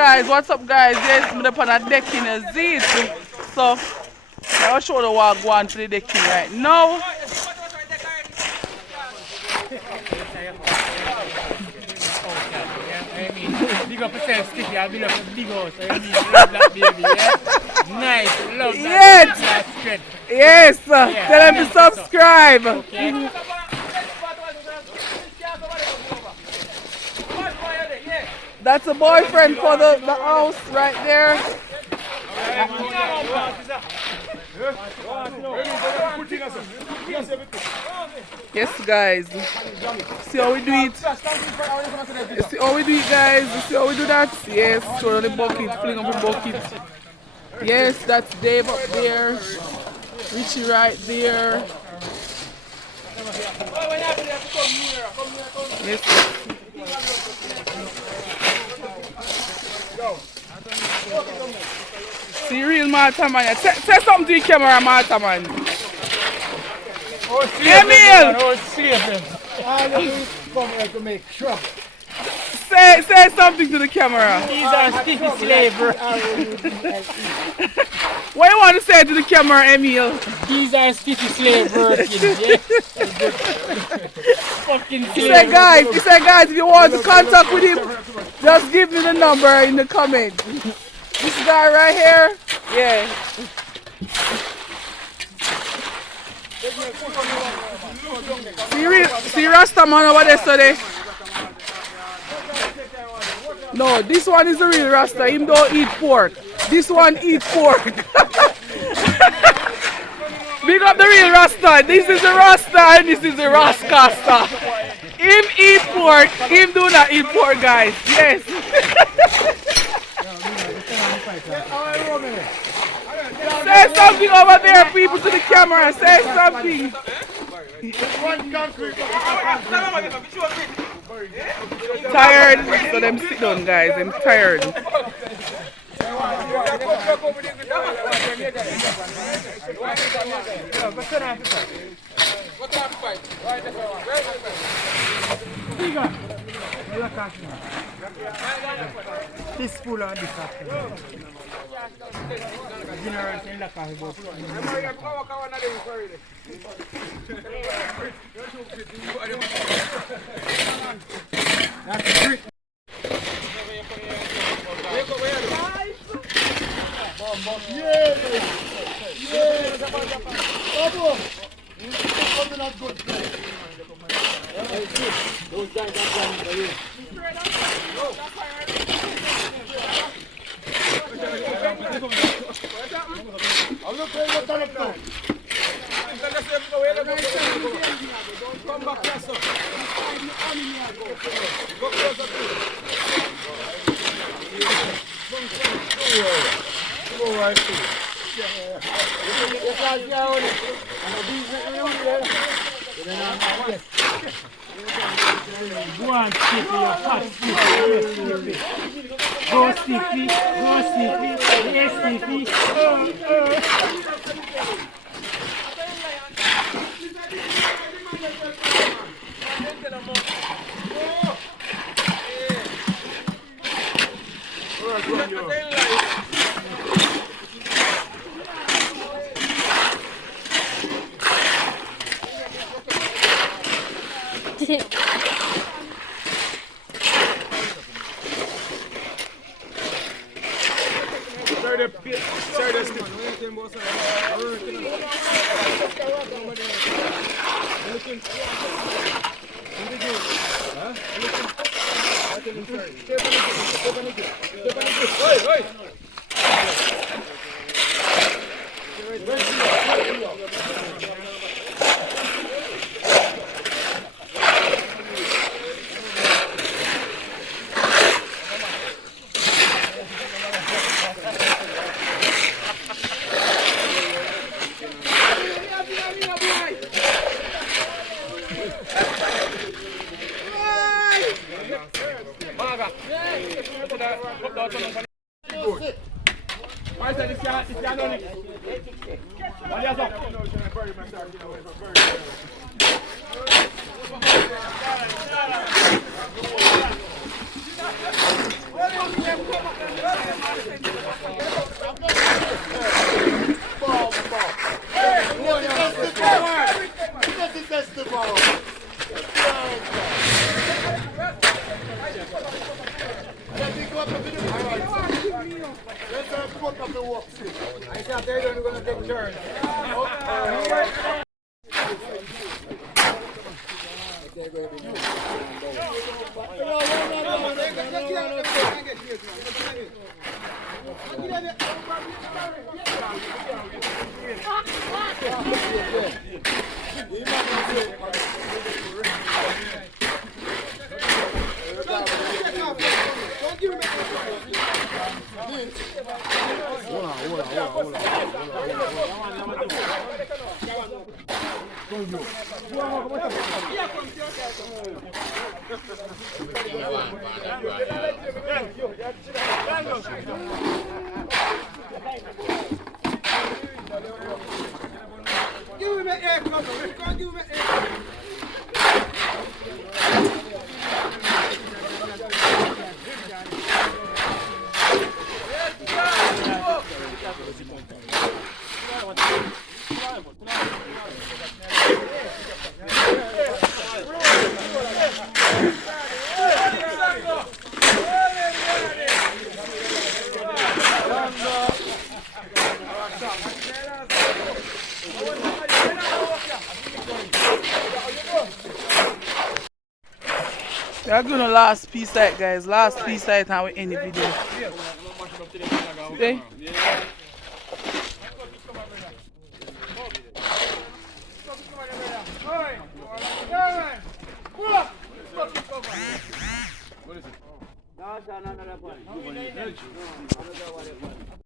guys? What's up, guys? Yes, I'm up on a deck in a Z. So, I'll show the walk one for the decking right now. Big up yourself, Sticky. I'll be up a big house. I mean, love that baby, yeah? Nice, love that. Yes, yeah, tell them to subscribe. Okay. That's a boyfriend for the house right there. Yes, guys. See how we do it? See how we do it, guys? See how we do that? Yes, throw the bucket, fling up the bucket. Yes, that's Dave up there. Richie right there. Yes. See, real Martha man. Say something to the camera, Martha man. Emil! All you do is come here to make trouble. Say something to the camera. These are Sticky slavers. What you want to say to the camera, Emil? These are Sticky slave working, yeah? Fucking slave. He said, guys, if you want to contact with him, just give me the number in the comments. This guy right here, yeah. See Rasta man over there today? No, this one is the real Rasta. Him don't eat pork. This one eat pork. Big up the real Rasta. This is the Rasta and this is the Rascasta. Him eat pork. Him do not eat pork, guys. Yes. Say something over there, people, to the camera. Say something. Tired, so them sit down, guys. I'm tired. This full on this after. General in the car. That's a trick. Go on, Sticky, you're fat Sticky. Go Sticky, yes Sticky. Give me air, come on. Give me air. We are doing the last piece site, guys. Last piece site and we end the video. Okay? What is it?